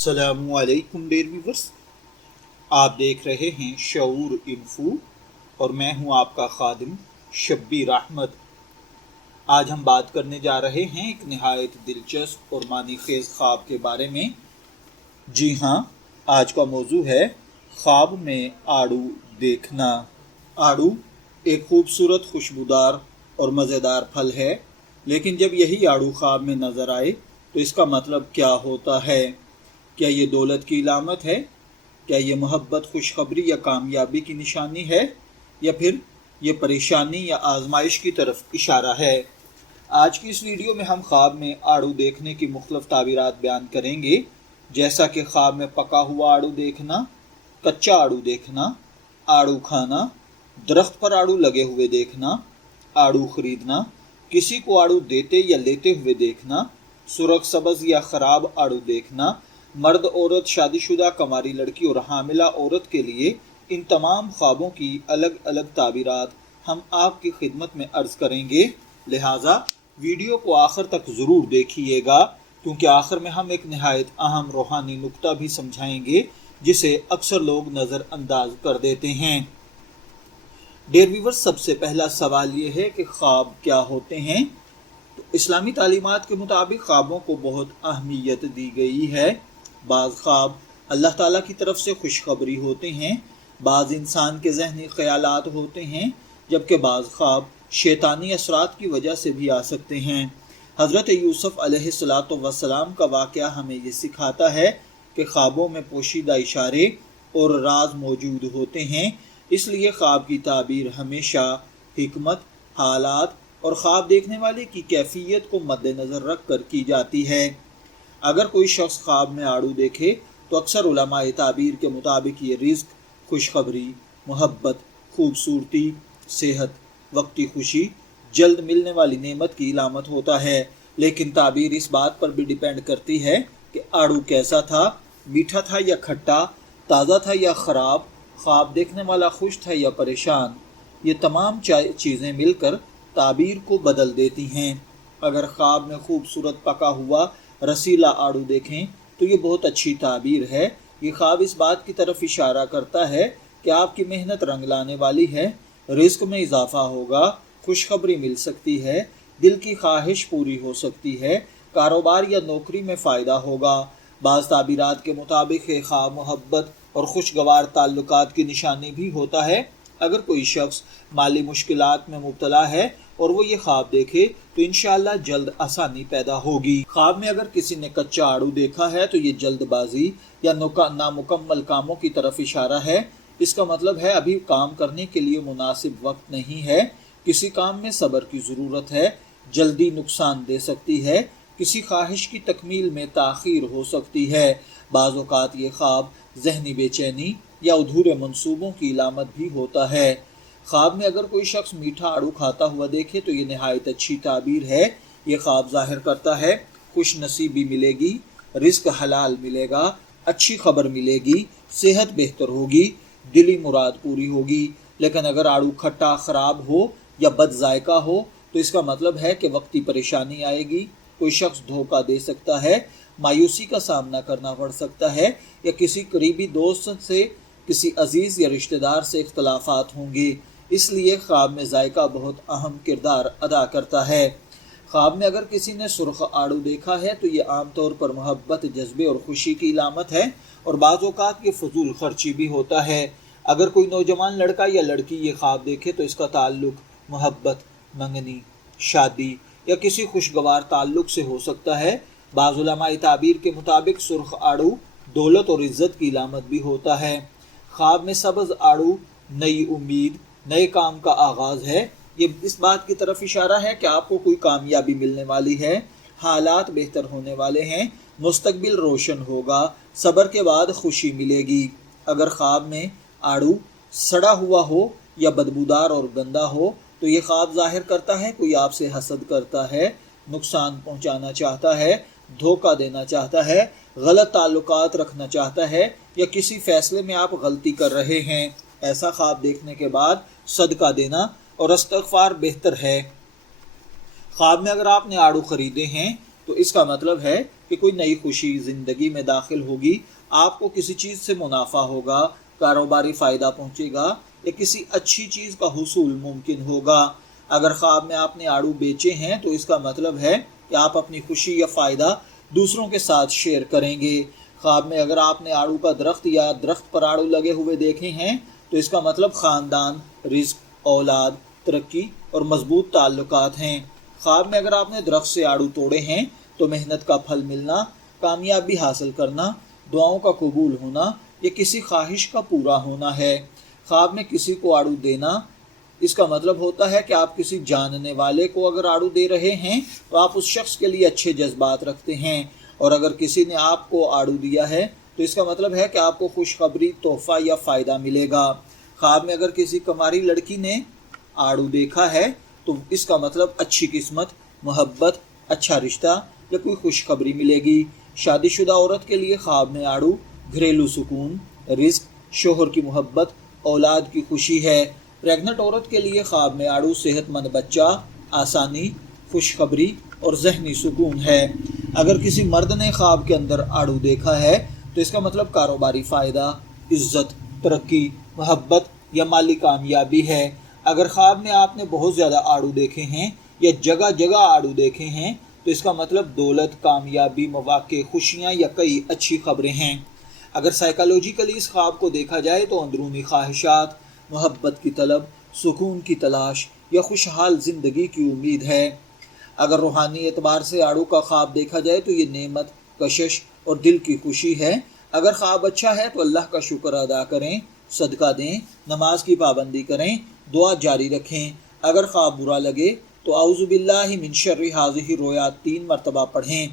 अस्सलामु अलैकुम dear viewers, आप देख रहे हैं शऊर इन्फो और मैं हूं आपका खादिम शब्बीर अहमद। आज हम बात करने जा रहे हैं एक नहायत दिलचस्प और मानी खेज ख्वाब के बारे में। जी हाँ, आज का मौजू है ख्वाब में आड़ू देखना। आड़ू एक खूबसूरत, खुशबूदार और मज़ेदार फल है, लेकिन जब यही आड़ू ख्वाब में नज़र आए तो इसका मतलब क्या होता है? क्या ये दौलत की इलामत है? क्या ये मोहब्बत, खुशखबरी या कामयाबी की निशानी है? या फिर ये परेशानी या आजमाइश की तरफ इशारा है? आज की इस वीडियो में हम ख्वाब में आड़ू देखने की मुख्तलिफ ताबीरात बयान करेंगे, जैसा कि ख्वाब में पका हुआ आड़ू देखना, कच्चा आड़ू देखना, आड़ू खाना, दरख्त पर आड़ू लगे हुए देखना, आड़ू खरीदना, किसी को आड़ू देते या लेते हुए देखना, सुर्ख सब्ज़ या ख़राब आड़ू देखना, मर्द, औरत, शादीशुदा, कमारी लड़की और हामिला औरत के लिए इन तमाम ख्वाबों की अलग अलग ताबीरात हम आपकी खिदमत में अर्ज़ करेंगे। लिहाजा वीडियो को आखिर तक ज़रूर देखिएगा, क्योंकि आखिर में हम एक नहायत अहम रूहानी नुक्ता भी समझाएंगे जिसे अक्सर लोग नज़रअंदाज कर देते हैं। डियर व्यूअर्स, सबसे पहला सवाल ये है कि ख्वाब क्या होते हैं। तो इस्लामी तालीमात के मुताबिक ख्वाबों को बहुत अहमियत दी गई है। बाज़ ख्वाब अल्लाह ताला की तरफ से खुशखबरी होते हैं, बाज़ इंसान के ज़हनी ख़यालात होते हैं, जबकि बाज़ ख्वाब शैतानी असरात की वजह से भी आ सकते हैं। हज़रत यूसुफ़ अलैहिस्सलातु वस्सलाम का वाक़या हमें ये सिखाता है कि ख्वाबों में पोशीदा इशारे और राज मौजूद होते हैं, इसलिए ख्वाब की ताबीर हमेशा हिकमत, हालात और ख्वाब देखने वाले की कैफियत को मद्देनज़र रख कर की जाती है। अगर कोई शख्स ख्वाब में आड़ू देखे तो अक्सर उलमाए ताबीर के मुताबिक ये रिज़्क, खुशखबरी, मोहब्बत, खूबसूरती, सेहत, वक्ती खुशी, जल्द मिलने वाली नेमत की इलामत होता है। लेकिन ताबीर इस बात पर भी डिपेंड करती है कि आड़ू कैसा था, मीठा था या खट्टा, ताज़ा था या ख़राब, ख्वाब देखने वाला खुश था या परेशान। ये तमाम चीज़ें मिलकर ताबीर को बदल देती हैं। अगर ख्वाब में खूबसूरत पका हुआ रसीला आड़ू देखें तो ये बहुत अच्छी ताबीर है। ये ख्वाब इस बात की तरफ इशारा करता है कि आपकी मेहनत रंग लाने वाली है, रिस्क में इजाफा होगा, खुशखबरी मिल सकती है, दिल की ख्वाहिश पूरी हो सकती है, कारोबार या नौकरी में फ़ायदा होगा। बाज़ ताबीरात के मुताबिक ये ख्वाब मोहब्बत और खुशगवार ताल्लुकात की निशानी भी होता है। अगर कोई शख्स माली मुश्किलात में मुब्तला है और वो ये ख्वाब देखे तो इंशाअल्लाह जल्द आसानी पैदा होगी। ख्वाब में अगर किसी ने कच्चा आड़ू देखा है तो ये जल्दबाजी या नामुकम्मल कामों की तरफ इशारा है। इसका मतलब है अभी काम करने के लिए मुनासिब वक्त नहीं है, किसी काम में सब्र की ज़रूरत है, जल्दी नुकसान दे सकती है, किसी ख्वाहिश की तकमील में ताख़ीर हो सकती है। बाज़ औक़ात ये ख्वाब ज़हनी बेचैनी या अधूरे मंसूबों की इलामत भी होता है। ख्वाब में अगर कोई शख्स मीठा आड़ू खाता हुआ देखे तो ये नहायत अच्छी ताबीर है। ये ख्वाब ज़ाहिर करता है खुश नसीबी मिलेगी, रिस्क हलाल मिलेगा, अच्छी खबर मिलेगी, सेहत बेहतर होगी, दिली मुराद पूरी होगी। लेकिन अगर आड़ू खट्टा, ख़राब हो या बद जायका हो तो इसका मतलब है कि वक्ती परेशानी आएगी, कोई शख्स धोखा दे सकता है, मायूसी का सामना करना पड़ सकता है, या किसी करीबी दोस्त से, किसी अजीज़ या रिश्तेदार से इख्तलाफात होंगे। इसलिए ख्वाब में जायका बहुत अहम किरदार अदा करता है। ख्वाब में अगर किसी ने सुर्ख आड़ू देखा है तो ये आम तौर पर मोहब्बत, जज्बे और खुशी की इलामत है, और बाज़ औक़ात ये फजूल खर्ची भी होता है। अगर कोई नौजवान लड़का या लड़की ये ख्वाब देखे तो इसका ताल्लुक मोहब्बत, मंगनी, शादी या किसी खुशगवार ताल्लुक से हो सकता है। बाज़ उलमाए ताबीर के मुताबिक सुर्ख आड़ू दौलत और इज़्ज़त की इलामत भी होता है। ख्वाब में सब्ज़ आड़ू नई उम्मीद, नए काम का आगाज़ है। ये इस बात की तरफ इशारा है कि आपको कोई कामयाबी मिलने वाली है, हालात बेहतर होने वाले हैं, मुस्तकबिल रोशन होगा, सब्र के बाद खुशी मिलेगी। अगर ख्वाब में आड़ू सड़ा हुआ हो या बदबूदार और गंदा हो तो ये ख्वाब ज़ाहिर करता है कोई आपसे हसद करता है, नुकसान पहुंचाना चाहता है, धोखा देना चाहता है, गलत ताल्लुकात रखना चाहता है, या किसी फ़ैसले में आप गलती कर रहे हैं। ऐसा ख्वाब देखने के बाद सदका देना और इस्तिग़फ़ार बेहतर है। ख्वाब में अगर आपने आड़ू ख़रीदे हैं तो इसका मतलब है کہ کوئی نئی خوشی زندگی میں داخل ہوگی، آپ کو کسی چیز سے منافع ہوگا، کاروباری فائدہ پہنچے گا یا کسی اچھی چیز کا حصول ممکن ہوگا۔ اگر خواب میں آپ نے آڑو بیچے ہیں تو اس کا مطلب ہے کہ آپ اپنی خوشی یا فائدہ دوسروں کے ساتھ شیئر کریں گے۔ خواب میں اگر آپ نے آڑو کا درخت یا درخت پر آڑو لگے ہوئے دیکھے ہیں تو اس کا مطلب خاندان، رزق، اولاد، ترقی اور مضبوط تعلقات ہیں۔ خواب میں اگر آپ نے درخت سے آڑو توڑے ہیں تو محنت کا پھل ملنا، کامیابی حاصل کرنا، دعاؤں کا قبول ہونا یا کسی خواہش کا پورا ہونا ہے۔ خواب میں کسی کو آڑو دینا، اس کا مطلب ہوتا ہے کہ آپ کسی جاننے والے کو اگر آڑو دے رہے ہیں تو آپ اس شخص کے لیے اچھے جذبات رکھتے ہیں، اور اگر کسی نے آپ کو آڑو دیا ہے تو اس کا مطلب ہے کہ آپ کو خوشخبری، تحفہ یا فائدہ ملے گا۔ خواب میں اگر کسی کماری لڑکی نے آڑو دیکھا ہے تو اس کا مطلب اچھی قسمت، محبت، اچھا رشتہ یا کوئی خوشخبری ملے گی۔ شادی شدہ عورت کے لیے خواب میں آڑو گھریلو سکون، رزق، شوہر کی محبت، اولاد کی خوشی ہے۔ پریگننٹ عورت کے لیے خواب میں آڑو صحت مند بچہ، آسانی، خوشخبری اور ذہنی سکون ہے۔ اگر کسی مرد نے خواب کے اندر آڑو دیکھا ہے تو اس کا مطلب کاروباری فائدہ، عزت، ترقی، محبت یا مالی کامیابی ہے۔ اگر خواب میں آپ نے بہت زیادہ آڑو دیکھے ہیں یا جگہ جگہ آڑو دیکھے ہیں تو اس کا مطلب دولت، کامیابی، مواقع، خوشیاں یا کئی اچھی خبریں ہیں۔ اگر سائیکالوجیکلی اس خواب کو دیکھا جائے تو اندرونی خواہشات، محبت کی طلب، سکون کی تلاش یا خوشحال زندگی کی امید ہے۔ اگر روحانی اعتبار سے آڑو کا خواب دیکھا جائے تو یہ نعمت، کشش اور دل کی خوشی ہے۔ اگر خواب اچھا ہے تو اللہ کا شکر ادا کریں، صدقہ دیں، نماز کی پابندی کریں، دعا جاری رکھیں۔ اگر خواب برا لگے تو اعوذ باللہ من شر ھذہ الرؤیا 3 مرتبہ پڑھیں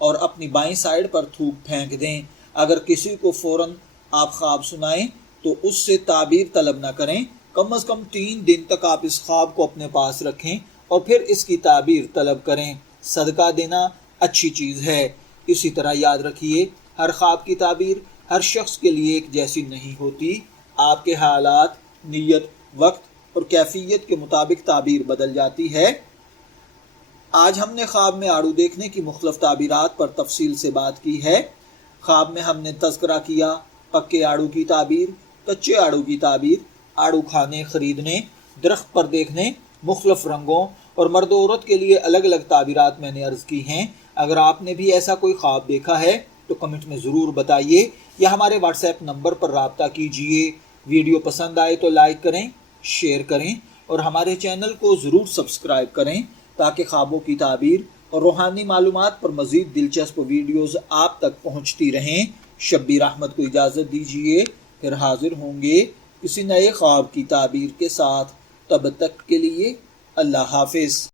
اور اپنی بائیں سائیڈ پر تھوک پھینک دیں۔ اگر کسی کو فوراً آپ خواب سنائیں تو اس سے تعبیر طلب نہ کریں، کم از کم 3 دن تک آپ اس خواب کو اپنے پاس رکھیں اور پھر اس کی تعبیر طلب کریں۔ صدقہ دینا اچھی چیز ہے۔ اسی طرح یاد رکھیے، ہر خواب کی تعبیر ہر شخص کے لیے ایک جیسی نہیں ہوتی۔ آپ کے حالات، نیت، وقت اور کیفیت کے مطابق تعبیر بدل جاتی ہے۔ آج ہم نے خواب میں آڑو دیکھنے کی مختلف تعبیرات پر تفصیل سے بات کی ہے۔ خواب میں ہم نے تذکرہ کیا پکے آڑو کی تعبیر، کچے آڑو کی تعبیر، آڑو کھانے، خریدنے، درخت پر دیکھنے، مختلف رنگوں اور مرد و عورت کے لیے الگ الگ تعبیرات میں نے عرض کی ہیں۔ اگر آپ نے بھی ایسا کوئی خواب دیکھا ہے تو کمنٹ میں ضرور بتائیے یا ہمارے واٹس ایپ نمبر پر رابطہ کیجیے۔ ویڈیو پسند آئے تو لائک کریں، شیئر کریں اور ہمارے چینل کو ضرور سبسکرائب کریں تاکہ خوابوں کی تعبیر اور روحانی معلومات پر مزید دلچسپ ویڈیوز آپ تک پہنچتی رہیں۔ شبیر احمد کو اجازت دیجیے، پھر حاضر ہوں گے کسی نئے خواب کی تعبیر کے ساتھ۔ تب تک کے لیے اللہ حافظ۔